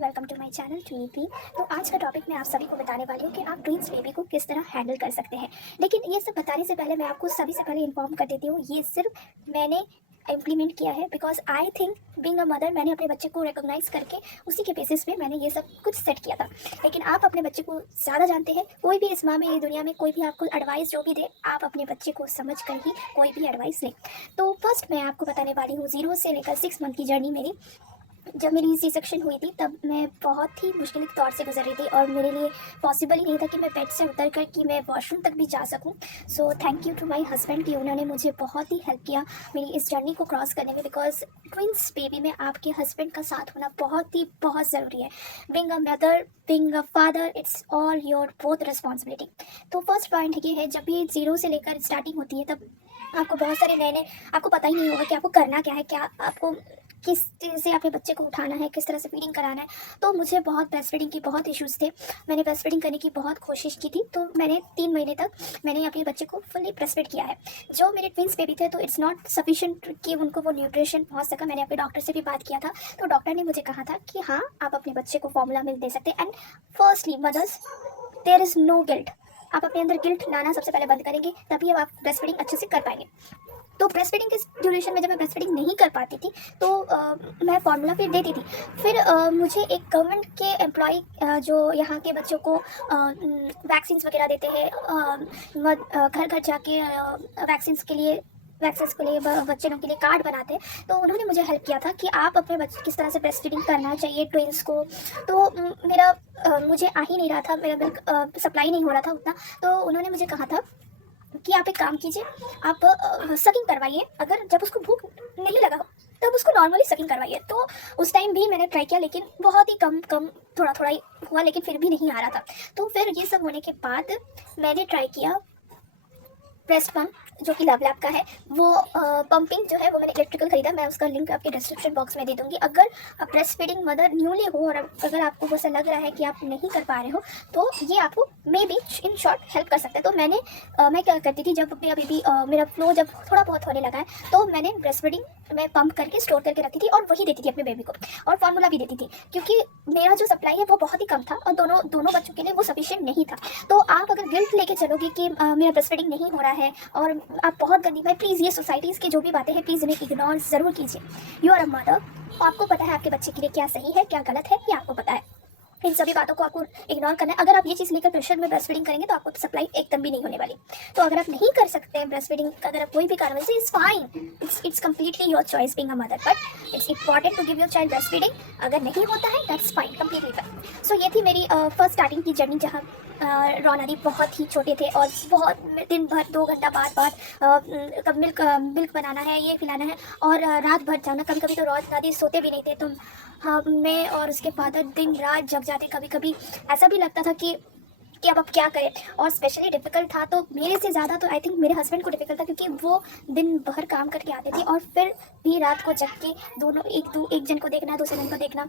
Welcome to my channel Twinny. तो आज का टॉपिक मैं आप सभी को बताने वाली हूँ कि आप ट्विंस बेबी को किस तरह हैंडल कर सकते हैं। लेकिन ये सब बताने से पहले मैं आपको सभी से पहले इन्फॉर्म कर देती हूँ, ये सिर्फ मैंने इम्प्लीमेंट किया है because I think being a mother मैंने अपने बच्चे को रिकॉग्नाइज करके उसी के बेसिस पे मैंने ये सब कुछ सेट किया था। लेकिन आप अपने बच्चे को ज़्यादा जानते हैं। कोई भी इस माँ में, ये दुनिया में कोई भी आपको एडवाइस जो भी दे, आप अपने बच्चे को समझ कर ही कोई भी एडवाइस लें। तो फर्स्ट मैं आपको बताने वाली हूँ 0 से लेकर 6 मंथ की जर्नी मेरी। जब मेरी सी सेक्शन हुई थी तब मैं बहुत ही मुश्किल दौर से गुजर रही थी और मेरे लिए पॉसिबल ही नहीं था कि मैं बेड से उतर कर कि मैं वॉशरूम तक भी जा सकूं। So thank you to my husband कि उन्होंने मुझे बहुत ही हेल्प किया मेरी इस जर्नी को क्रॉस करने में। बिकॉज ट्विंस बेबी में आपके हस्बैंड का साथ होना बहुत ज़रूरी है। Being a mother, being a father, it's all your both responsibility. तो फर्स्ट पॉइंट ये है, जब भी 0 से लेकर स्टार्टिंग होती है तब आपको बहुत सारे नए आपको पता ही नहीं होगा कि आपको करना क्या है, क्या आपको किस तरह से अपने बच्चे को उठाना है, किस तरह से फीडिंग कराना है। तो मुझे बहुत ब्रेस्ट फीडिंग की बहुत इश्यूज़ थे। मैंने ब्रेस्ट फीडिंग करने की बहुत कोशिश की थी। तो मैंने 3 महीने तक मैंने अपने बच्चे को फुली ब्रेस्ट फीड किया है। जो मेरे ट्विंस बेबी थे तो इट्स नॉट सफिशिएंट कि उनको वो न्यूट्रिशन पहुंच सका। मैंने अपने डॉक्टर से भी बात किया था, तो डॉक्टर ने मुझे कहा था कि हाँ, आप अपने बच्चे को फॉर्मूला मिल्क दे सकते हैं। And firstly mothers, there is no guilt. आप अपने अंदर गिल्ट लाना सबसे पहले बंद करेंगे, तभी अब आप ब्रेस्ट फीडिंग अच्छे से कर पाएंगे। तो ब्रेस्ट फीडिंग के ड्यूरेशन में जब मैं ब्रेस्ट फीडिंग नहीं कर पाती थी तो मैं फार्मूला फीड देती थी। फिर मुझे एक गवर्नमेंट के एम्प्लॉय जो यहाँ के बच्चों को वैक्सीन्स वगैरह देते हैं, घर घर जाके वैक्सीन्स के लिए बच्चों के लिए कार्ड बनाते हैं। तो उन्होंने मुझे हेल्प किया था कि आप अपने बच्चे किस तरह से ब्रेस्ट फीडिंग करना चाहिए ट्विंस को। तो मेरा मुझे आ ही नहीं रहा था, मेरा मिल्क सप्लाई नहीं हो रहा था उतना। तो उन्होंने मुझे कहा था कि आप एक काम कीजिए, आप सकिंग करवाइए। अगर जब उसको भूख नहीं लगा हो तब उसको नॉर्मली सकिंग करवाइए। तो उस टाइम भी मैंने ट्राई किया, लेकिन बहुत ही कम थोड़ा थोड़ा ही हुआ, लेकिन फिर भी नहीं आ रहा था। तो फिर ये सब होने के बाद मैंने ट्राई किया ब्रेस्ट पंप, जो कि लव लैब का है। वो पंपिंग जो है वो मैंने इलेक्ट्रिकल खरीदा। मैं उसका लिंक आपके डिस्क्रिप्शन बॉक्स में दे दूंगी। अगर आप ब्रेस्ट फीडिंग मदर न्यूली हो और अगर आपको वैसा लग रहा है कि आप नहीं कर पा रहे हो तो ये आपको may be in short help कर सकता है। तो मैं क्या करती थी, जब मेरा बेबी मेरा फ्लो जब थोड़ा बहुत होने लगा है तो मैंने ब्रेस्ट फीडिंग मैं पंप करके स्टोर करके रखती थी और वही देती थी अपने बेबी को, और फार्मूला भी देती थी, क्योंकि मेरा जो सप्लाई है वो बहुत ही कम था और दोनों बच्चों के लिए वो सफिशिएंट नहीं था। तो आप अगर गिल्ट लेके चलोगे कि मेरा ब्रेस्ट फीडिंग नहीं हो रहा है और आप बहुत गंदी, भाई प्लीज़ ये सोसाइटीज़ की जो भी बातें हैं प्लीज़ इन्हें इग्नोर ज़रूर कीजिए। यू आर अ मदर, आपको पता है आपके बच्चे के लिए क्या सही है क्या गलत है, ये आपको पता है। इन सभी बातों को आपको इग्नोर करना है। अगर आप ये चीज़ लेकर प्रेशर में ब्रेस्ट फीडिंग करेंगे तो आपको सप्लाई एकदम भी नहीं होने वाली। तो अगर आप नहीं कर सकते हैं ब्रेस्ट फीडिंग, अगर आप कोई भी कारण से, it's fine, it's completely your choice being a mother, but it's important to give your child breast feeding. अगर नहीं होता है that's fine, completely fine. So ये थी मेरी फर्स्ट स्टार्टिंग की जर्नी, जहाँ रौनादी बहुत ही छोटे थे और बहुत दिन भर 2 घंटा बाद कब मिल्क बनाना है, ये खिलाना है, और रात भर जाना। कभी कभी तो रौनादी सोते भी नहीं थे। तो हाँ, मैं और उसके फादर दिन रात जग जाते। कभी कभी ऐसा भी लगता था कि अब क्या करें। और स्पेशली डिफ़िकल्ट था तो मेरे से ज़्यादा तो आई थिंक मेरे हस्बैंड को डिफ़िकल्ट था, क्योंकि वो दिन भर काम करके आते थे और फिर भी रात को जग के दोनों एक जन को देखना, दूसरे जन को देखना।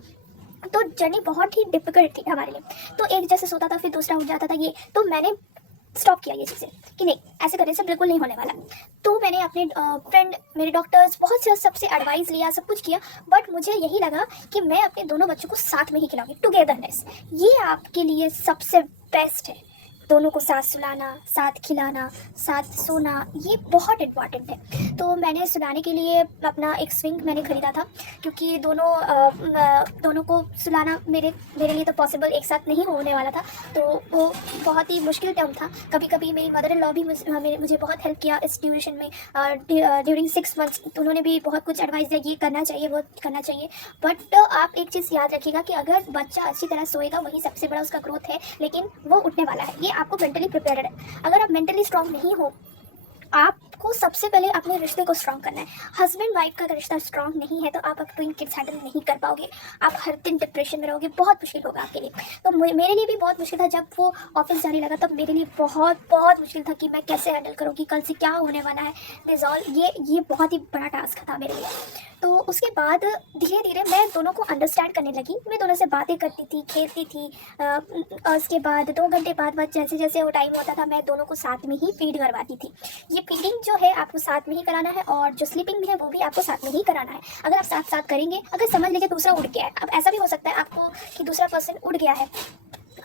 तो जर्नी बहुत ही डिफ़िकल्ट थी हमारे लिए। तो एक जैसे सोता था फिर दूसरा उठ जाता था। ये तो मैंने स्टॉप किया ये चीज़ें कि नहीं, ऐसे करने से बिल्कुल नहीं होने वाला। तो मैंने अपने फ्रेंड, मेरे डॉक्टर्स, बहुत से सबसे एडवाइस लिया, सब कुछ किया, बट मुझे यही लगा कि मैं अपने दोनों बच्चों को साथ में ही खिलाऊंगी। टुगेदरनेस ये आपके लिए सबसे बेस्ट है। दोनों को साथ सुलाना, साथ खिलाना, साथ सोना, ये बहुत इम्पॉर्टेंट है। तो मैंने सुलाने के लिए अपना एक स्विंग मैंने ख़रीदा था, क्योंकि दोनों को सुलाना मेरे लिए तो पॉसिबल एक साथ नहीं होने वाला था। तो वो बहुत ही मुश्किल टाइम था। कभी कभी मेरी मदर इन लॉ भी मुझे बहुत हेल्प किया इस ड्यूरेशन में। ड्यूरिंग 6 मंथ्स उन्होंने भी बहुत कुछ एडवाइस दिया, ये करना चाहिए वो करना चाहिए। बट आप एक चीज़ याद रखिएगा कि अगर बच्चा अच्छी तरह सोएगा वही सबसे बड़ा उसका ग्रोथ है, लेकिन वो उठने वाला है। ये आपको मेंटली प्रिपेयर्ड है। अगर आप मेंटली स्ट्रांग नहीं हो, आपको सबसे पहले अपने रिश्ते को स्ट्रांग करना है। हस्बैंड वाइफ का अगर रिश्ता स्ट्रांग नहीं है तो आप ट्विन किड्स हैंडल नहीं कर पाओगे। आप हर दिन डिप्रेशन में रहोगे, बहुत मुश्किल होगा आपके लिए। तो मेरे लिए भी बहुत मुश्किल था जब वो ऑफिस जाने लगा। तब मेरे लिए बहुत मुश्किल था कि मैं कैसे हैंडल करूँगी, कल से क्या होने वाला है, रिजॉल्व, ये बहुत ही बड़ा टास्क था मेरे लिए। तो उसके बाद धीरे धीरे मैं दोनों को अंडरस्टैंड करने लगी। मैं दोनों से बातें करती थी, खेलती थी। और उसके बाद 2 घंटे बाद जैसे जैसे वो टाइम होता था मैं दोनों को साथ में ही फीड करवाती थी। ये फीडिंग जो है आपको साथ में ही कराना है, और जो स्लीपिंग भी है वो भी आपको साथ में ही कराना है। अगर आप साथ साथ करेंगे, अगर समझ लीजिए दूसरा उड़ गया है, अब ऐसा भी हो सकता है आपको कि दूसरा पर्सन उड़ गया है,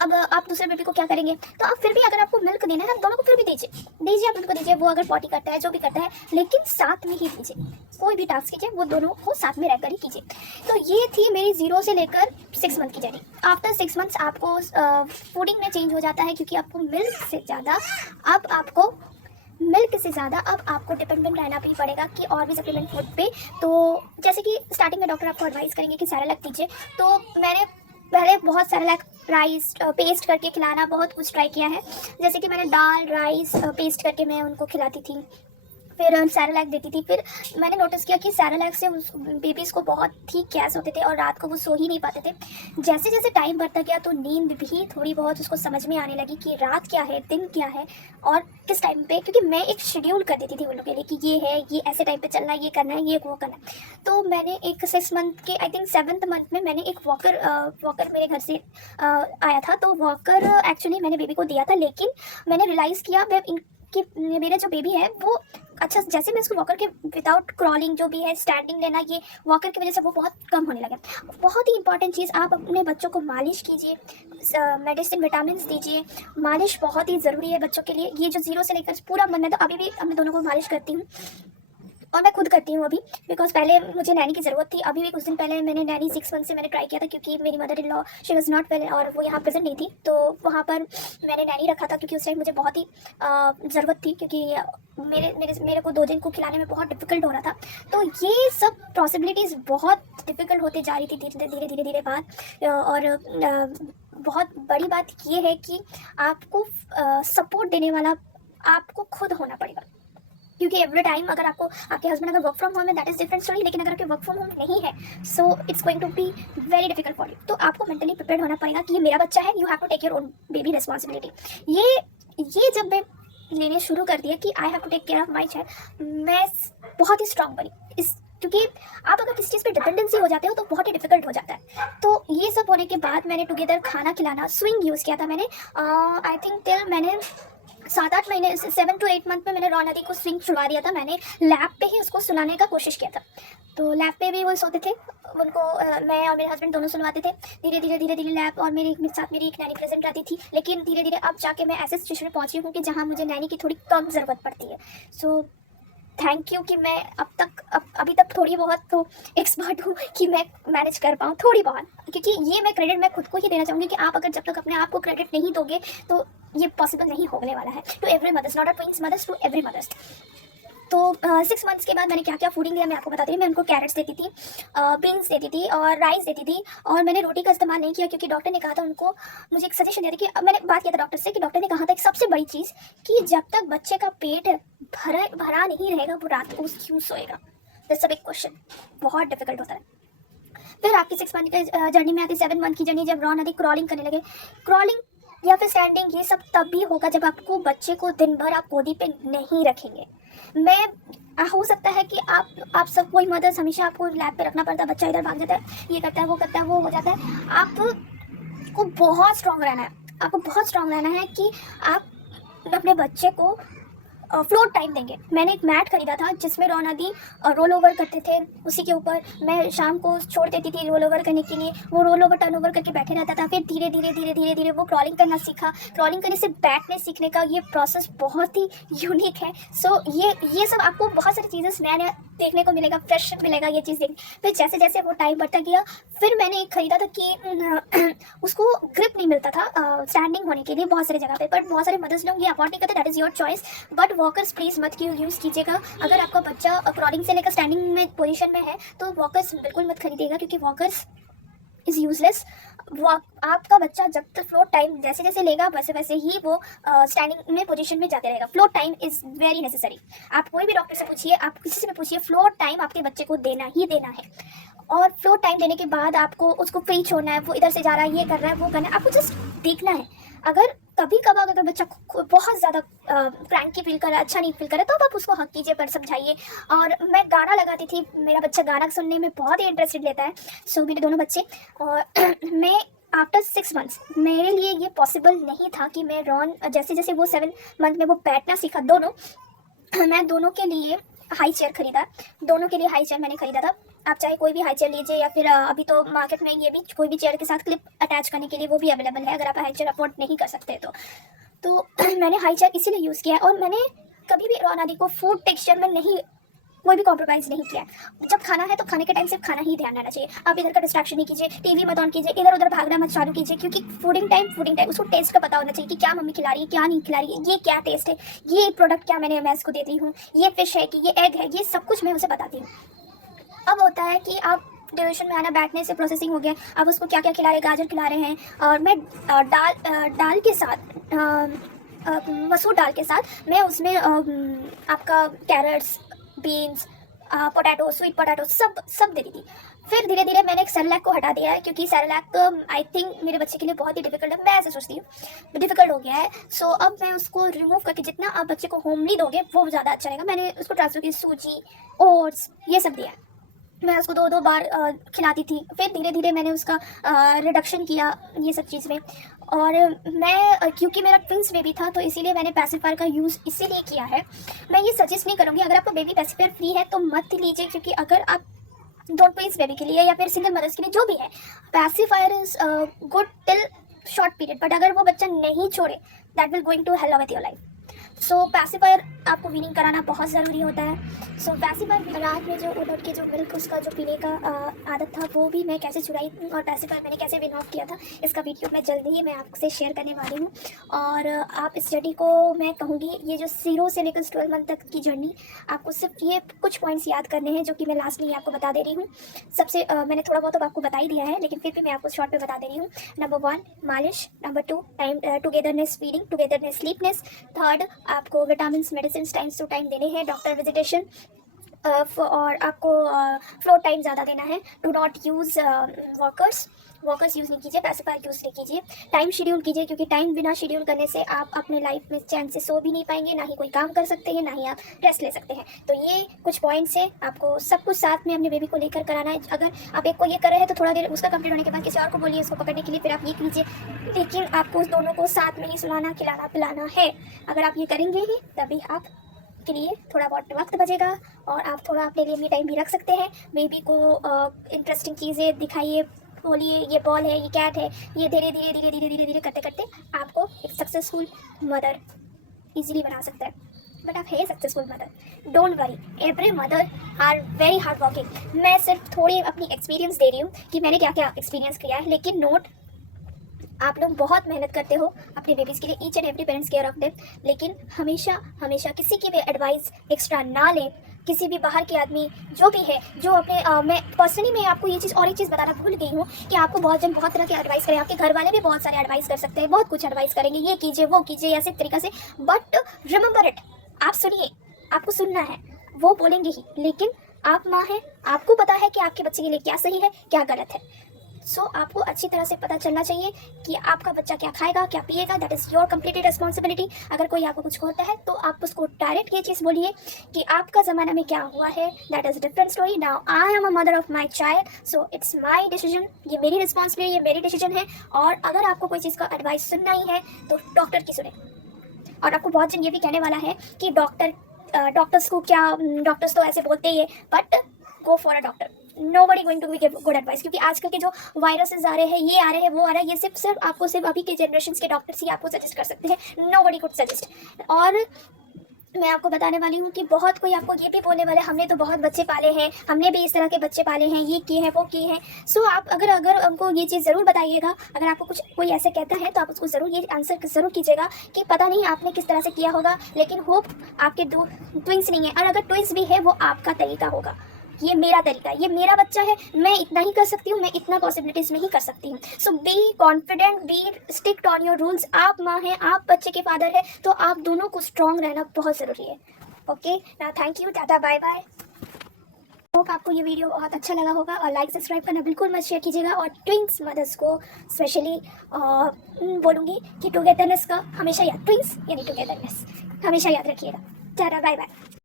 अब आप दूसरे बेबी को क्या करेंगे? तो आप फिर भी अगर आपको मिल्क देना है ना, दोनों को फिर भी दीजिए आप उनको दीजिए, वो अगर पॉटी करता है जो भी करता है, लेकिन साथ में ही दीजिए। कोई भी टास्क कीजिए वो दोनों को साथ में रहकर ही कीजिए। तो ये थी मेरी 0 से लेकर 6 मंथ की जर्नी। आफ्टर 6 मंथ्स आपको फूडिंग में चेंज हो जाता है, क्योंकि आपको मिल्क से ज़्यादा अब आपको डिपेंडेंट रहना भी पड़ेगा कि और भी सप्लीमेंट फूड पे। तो जैसे कि स्टार्टिंग में डॉक्टर आपको एडवाइस करेंगे कि सेरेलैक दीजिए, तो मैंने पहले बहुत सेरेलैक राइस पेस्ट करके खिलाना बहुत कुछ ट्राई किया है। जैसे कि मैंने दाल राइस पेस्ट करके मैं उनको खिलाती थी, फिर सेरेलैक देती थी। फिर मैंने नोटिस किया कि सेरेलैक से उस बेबीज़ को बहुत ही गैस होते थे और रात को वो सो ही नहीं पाते थे। जैसे जैसे टाइम बढ़ता गया तो नींद भी थोड़ी बहुत उसको समझ में आने लगी कि रात क्या है, दिन क्या है और किस टाइम पे, क्योंकि मैं एक शेड्यूल कर देती थी उन लोगों के लिए कि ये है, ये ऐसे टाइम पे चलना है, ये करना है, ये वो करना है। तो मैंने एक 6 मंथ के आई थिंक 7th मंथ में मैंने एक वॉकर मेरे घर से आया था। तो वॉकर एक्चुअली मैंने बेबी को दिया था, लेकिन मैंने रियलाइज़ किया कि मेरा जो बेबी है वो अच्छा, जैसे मैं इसको वॉकर के विदाउट क्रॉलिंग जो भी है स्टैंडिंग लेना, ये वॉकर की वजह से वो बहुत कम होने लगा। बहुत ही इंपॉर्टेंट चीज़, आप अपने बच्चों को मालिश कीजिए, मेडिसिन विटामिन दीजिए। मालिश बहुत ही ज़रूरी है बच्चों के लिए। ये जो 0 से लेकर पूरा मन, मैं तो अभी भी अपने दोनों को मालिश करती हूँ और मैं खुद करती हूँ अभी, बिकॉज पहले मुझे नैनी की ज़रूरत थी। अभी भी कुछ दिन पहले मैंने नैनी 6 मंथ से मैंने ट्राई किया था, क्योंकि मेरी mother in law she was not well और वो यहाँ प्रेजेंट नहीं थी। तो वहाँ पर मैंने नैनी रखा था, क्योंकि उस टाइम मुझे बहुत ही ज़रूरत थी, क्योंकि मेरे को 2 दिन को खिलाने में बहुत डिफिकल्ट हो रहा था। तो ये सब पॉसिबिलिटीज़ बहुत डिफ़िकल्ट होते जा रही थी धीरे बाद। और बहुत बड़ी बात ये है कि आपको सपोर्ट देने वाला आपको खुद होना पड़ेगा, क्योंकि एवरी टाइम अगर आपको आपके हस्बैंड अगर वर्क फ्रॉम होम है दैट इज़ डिफरेंट स्टोरी, लेकिन अगर आपके वर्क फ्रॉम होम नहीं है so it's going to be very difficult for you. तो आपको मेंटली प्रिपेयर होना पड़ेगा कि ये मेरा बच्चा है, you have to take your own baby responsibility. ये जब मैं लेने शुरू कर दिया कि I have to take care of my child, मैं बहुत ही स्ट्रांग बनी क्योंकि आप अगर किसी चीज़ पे डिपेंडेंसी हो जाते हो तो बहुत ही डिफिकल्ट हो जाता है। तो ये सब होने के बाद मैंने टुगेदर खाना खिलाना स्विंग यूज़ किया था मैंने। आई थिंक टिल मैंने 7-8 महीने 7 to 8 मंथ में मैंने रॉन नदी को स्विंग छुड़वा दिया था। मैंने लैब पे ही उसको सुलाने का कोशिश किया था। तो लैब पे भी वो सोते थे, उनको मैं और मेरे हस्बैंड दोनों सुलवाते थे। धीरे धीरे लैब और मेरे साथ मेरी एक नैनी प्रेजेंट रहती थी। लेकिन धीरे धीरे अब जाके मैं ऐसे सिचुएशन में पहुंची हूँ कि जहाँ मुझे नैनी की थोड़ी कम ज़रूरत पड़ती है। सो थैंक यू कि मैं अभी तक थोड़ी बहुत तो एक्सपर्ट हूँ कि मैं मैनेज कर पाऊँ थोड़ी बहुत, क्योंकि ये मैं क्रेडिट मैं खुद को ही देना चाहूँगी कि आप अगर जब तक अपने आप को क्रेडिट नहीं दोगे तो ये पॉसिबल नहीं होने वाला है। To every mothers, not a twins mothers, to every mothers. तो 6 मंथ्स के बाद मैंने क्या क्या फूडिंग दिया मैं आपको बताती हूँ। मैं उनको कैरेट्स देती थी, बीन्स देती थी और राइस देती थी, और मैंने रोटी का इस्तेमाल नहीं किया क्योंकि डॉक्टर ने कहा था उनको, मुझे एक सजेशन दिया था कि मैंने बात किया था डॉक्टर से कि डॉक्टर ने कहा था एक सबसे बड़ी चीज़ कि जब तक बच्चे का पेट भरा नहीं रहेगा वो रात को क्यों सोएगा। दैट्स अ बिग क्वेश्चन, बहुत डिफिकल्ट होता है। फिर आपकी 6 मंथ की जर्नी में आती 7 मंथ की जर्नी, जब रॉन नदी क्रॉलिंग करने लगे। क्रॉलिंग या फिर स्टैंडिंग ये सब तभी होगा जब आपको बच्चे को दिन भर आप गोदी पे नहीं रखेंगे। हो सकता है कि आप सब कोई मदर्स हमेशा आपको लैब पे रखना पड़ता है, बच्चा इधर भाग जाता है, ये करता है, वो करता है, वो हो जाता है। आपको बहुत स्ट्रांग रहना है, आपको बहुत स्ट्रांग रहना है कि आप अपने बच्चे को फ्लोट टाइम देंगे। मैंने एक मैट खरीदा था जिसमें रॉन नदी रोल ओवर करते थे, उसी के ऊपर मैं शाम को छोड़ देती थी रोल ओवर करने के लिए। वो रोल ओवर टर्न ओवर करके बैठे रहता था। फिर धीरे धीरे वो क्रॉलिंग करना सीखा। क्रॉलिंग करने से बैठने सीखने का ये प्रोसेस बहुत ही यूनिक है। सो ये सब आपको बहुत सारी चीज़ें नया देखने को मिलेगा, फ्रेश मिलेगा ये चीज़ देखने। फिर जैसे जैसे वो टाइम बढ़ता गया फिर मैंने एक खरीदा था कि उसको ग्रिप नहीं मिलता था स्टैंडिंग होने के लिए बहुत सारी जगह पे, बट बहुत सारे मदर्स लोग ये अफोर्ड नहीं करते, that is your choice. But walkers please मत यूज़ कीजिएगा। अगर आपका बच्चा क्रॉलिंग से लेकर स्टैंडिंग में पोजीशन में है तो वॉकर्स बिल्कुल मत खरीदिएगा, क्योंकि वॉकर्स इज़ यूजलेस। वो आपका बच्चा जब तक फ्लोट टाइम जैसे जैसे लेगा वैसे वैसे ही वो स्टैंडिंग में पोजीशन में जाते रहेगा। Float time is very necessary. आप कोई भी डॉक्टर से पूछिए, आप किसी से भी पूछिए, फ्लोट टाइम आपके बच्चे को देना ही देना है। और फ्लोट टाइम देने के बाद आपको उसको फ्री छोड़ना है, वो इधर से जा रहा है, ये कर रहा है, वो करना है, आपको जस्ट देखना है। अगर कभी कभार अगर बच्चा बहुत ज़्यादा क्रैंकी फील कर रहा है, अच्छा नहीं फील कर रहा है, तो आप उसको हक कीजिए, पर समझाइए। और मैं गाना लगाती थी, मेरा बच्चा गाना सुनने में बहुत ही इंटरेस्टेड लेता है। सो मेरे दोनों बच्चे, और मैं आफ्टर 6 मंथ्स मेरे लिए ये पॉसिबल नहीं था कि मैं रॉन जैसे जैसे वो 7 मंथ में वो बैठना सीखा, मैं दोनों के लिए हाई चेयर खरीदा। दोनों के लिए हाई चेयर मैंने खरीदा था। आप चाहे कोई भी हाई चेयर लीजिए या फिर अभी तो मार्केट में ये भी कोई भी चेयर के साथ क्लिप अटैच करने के लिए वो भी अवेलेबल है, अगर आप हाई चेयर अफोर्ड नहीं कर सकते तो मैंने हाई चेयर इसीलिए यूज़ किया है। और मैंने कभी भी रोनादी को फूड टेक्सचर में नहीं कोई भी कॉम्प्रोमाइज़ नहीं किया है। जब खाना है तो खाने के टाइम सिर्फ खाना ही ध्यान रहना चाहिए, आप इधर का डिस्ट्रैक्शन नहीं कीजिए, टीवी मत ऑन कीजिए, इधर उधर भागना मत चालू कीजिए, क्योंकि फूडिंग टाइम उसको टेस्ट का पता होना चाहिए कि क्या मम्मी खिला रही है, क्या नहीं खिला रही है, ये क्या टेस्ट है, ये प्रोडक्ट क्या मैंने मैं इसको देती हूँ, ये फिश है कि ये एग है, ये सब कुछ मैं उसे बताती हूँ। अब होता है कि आप ड्यूरेशन में आना, बैठने से प्रोसेसिंग हो गया, अब उसको क्या क्या खिला रहे, गाजर खिला रहे हैं, और मैं दाल के साथ मसूर दाल के साथ मैं उसमें आपका carrots, beans, potato, sweet potato सब दे दी थी। फिर धीरे धीरे मैंने एक सेरेलैक को हटा दिया है, क्योंकि सेरेलैक आई थिंक मेरे बच्चे के लिए बहुत ही डिफिकल्ट है, मैं ऐसे सोचती हूँ डिफिकल्ट हो गया है। सो अब मैं उसको रिमूव करके जितना आप बच्चे को होमली दोगे वो ज़्यादा अच्छा रहेगा। मैंने उसको ट्रांसफर की सूजी, ओट्स, ये सब दिया है। मैं उसको 2-2 बार खिलाती थी। फिर धीरे धीरे मैंने उसका रिडक्शन किया ये सब चीज़ में। और मैं क्योंकि मेरा ट्विंस बेबी था तो इसीलिए मैंने पैसिफायर का यूज़ इसीलिए किया है। मैं ये सजेस्ट नहीं करूँगी, अगर आपका बेबी पैसिफायर फ्री है तो मत लीजिए, क्योंकि अगर आप दो ट्विंस बेबी के लिए या फिर सिंगल मदर्स के लिए जो भी है, pacifier is good till short period, but अगर वो बच्चा नहीं छोड़े that will going to hell with your life. So pacifier आपको वीनिंग कराना बहुत ज़रूरी होता है। सो पैसिफायर रात में जो उठ के जो मिल्क उसका जो पीने का आदत था वो भी मैं कैसे छुड़ाई और पैसिफायर मैंने कैसे विन ऑफ किया था, इसका वीडियो मैं जल्दी ही मैं आपसे शेयर करने वाली हूँ। और आप इस जर्नी को मैं कहूँगी, ये जो 0 से लेकर 12 मंथ तक की जर्नी, आपको सिर्फ ये कुछ पॉइंट्स याद करने हैं जो कि मैं लास्ट में ही आपको बता दे रही हूँ। सबसे मैंने थोड़ा बहुत तो आपको बता ही दिया है, लेकिन फिर भी मैं आपको शॉर्ट पे बता दे रही हूँ। नंबर 1 मालिश, number 2 time togetherness feeding, togetherness sleepiness, third आपको vitamin medicine times to time देने हैं, डॉक्टर विजिटेशन, और आपको फ्लोर टाइम ज़्यादा देना है। Do not use walkers use नहीं कीजिए, पैसिफायर यूज़ नहीं कीजिए। टाइम शेड्यूल कीजिए, क्योंकि टाइम बिना शेड्यूल करने से आप अपने लाइफ में चैन से सो भी नहीं पाएंगे, ना ही कोई काम कर सकते हैं, ना ही आप रेस्ट ले सकते हैं। तो ये कुछ पॉइंट्स हैं, आपको सब कुछ साथ में अपने बेबी को लेकर कराना है। अगर आप एक को ये कर रहे हैं तो थोड़ा देर उसका कंप्लीट होने के बाद किसी और को बोलिए उसको पकड़ने के लिए, फिर आप ये कीजिए, लेकिन आपको उस दोनों को साथ में ही सुलाना, खिलाना, पिलाना है। अगर आप ये करेंगे ही तभी आप के लिए थोड़ा बहुत वक्त बचेगा और आप थोड़ा अपने लिए मी टाइम भी रख सकते हैं। बेबी को इंटरेस्टिंग चीज़ें दिखाइए, बोलिए ये बॉल है, ये कैट है, ये धीरे धीरे धीरे धीरे धीरे धीरे करते करते आपको एक सक्सेसफुल मदर इजीली बना सकता है। बट आप है successful mother, don't worry, every mother are very hard working. मैं सिर्फ थोड़ी अपनी एक्सपीरियंस दे रही हूँ कि मैंने क्या क्या एक्सपीरियंस किया है, लेकिन नोट आप लोग बहुत मेहनत करते हो अपने बेबीज़ के लिए, each and every parents care of them, लेकिन हमेशा हमेशा किसी की भी एडवाइस एक्स्ट्रा ना लें। किसी भी बाहर के आदमी जो भी है, जो अपने मैं पर्सनली मैं आपको ये चीज़ और एक चीज़ बताना भूल गई हूँ कि आपको बहुत जन बहुत तरह के एडवाइस करें, आपके घर वाले भी बहुत सारे एडवाइस कर सकते हैं, बहुत कुछ एडवाइस करेंगे, ये कीजिए वो कीजिए ऐसे तरीक़ा से, बट रिमेंबर इट, आप सुनिए, आपको सुनना है, वो बोलेंगे ही, लेकिन आप माँ हैं, आपको पता है कि आपके बच्चे के लिए क्या सही है क्या गलत है। सो आपको अच्छी तरह से पता चलना चाहिए कि आपका बच्चा क्या खाएगा, क्या पिएगा, that is your complete responsibility. अगर कोई आपको कुछ होता है तो आप उसको डायरेक्ट ये चीज़ बोलिए कि आपका ज़माना में क्या हुआ है, that is different story, now I am a mother of my child, so it's my decision, ये मेरी रिस्पॉन्सिबिलिटी, ये मेरी डिसीजन है। और अगर आपको कोई चीज़ का एडवाइस सुनना ही है तो डॉक्टर की सुने। और आपको बहुत जन ये भी कहने वाला है कि डॉक्टर्स को क्या, डॉक्टर्स तो ऐसे बोलते ही है, but go for a doctor, nobody going to give good advice, क्योंकि आजकल के जो वायरसेस आ रहे हैं, ये आ रहे हैं, वो आ रहा है, ये सिर्फ आपको सिर्फ अभी के जनरेशन के डॉक्टर्स ही आपको सजेस्ट कर सकते हैं, nobody could suggest। और मैं आपको बताने वाली हूँ कि बहुत कोई आपको ये भी बोलने वाला है, हमने तो बहुत बच्चे पाले हैं, हमने भी इस तरह के बच्चे पाले हैं, ये किए हैं वो किए हैं। सो आप अगर उनको ये चीज़ ज़रूर बताइएगा, अगर आपको कुछ कोई ऐसे कहता है तो आप उसको ज़रूर ये आंसर ज़रूर कीजिएगा कि पता नहीं आपने किस तरह से किया होगा, लेकिन होप आपके दो ट्विंस नहीं है, और अगर ट्विंस भी है वो आपका तरीका होगा, ये मेरा तरीका है, ये मेरा बच्चा है, मैं इतना ही कर सकती हूँ, मैं इतना पॉसिबिलिटीज़ नहीं कर सकती हूँ। So be confident, be strict on your rules. आप माँ हैं, आप बच्चे के फादर हैं, तो आप दोनों को स्ट्रॉन्ग रहना बहुत ज़रूरी है। ओके ना, thank you, tata bye bye. Hope आपको ये वीडियो बहुत अच्छा लगा होगा, और लाइक सब्सक्राइब करना बिल्कुल मत शेयर कीजिएगा। और ट्विंस मदर्स को स्पेशली बोलूँगी कि टुगेदरनेस का हमेशा याद, ट्विंस यानी टुगेदरनेस हमेशा याद रखिएगा। Tata bye bye.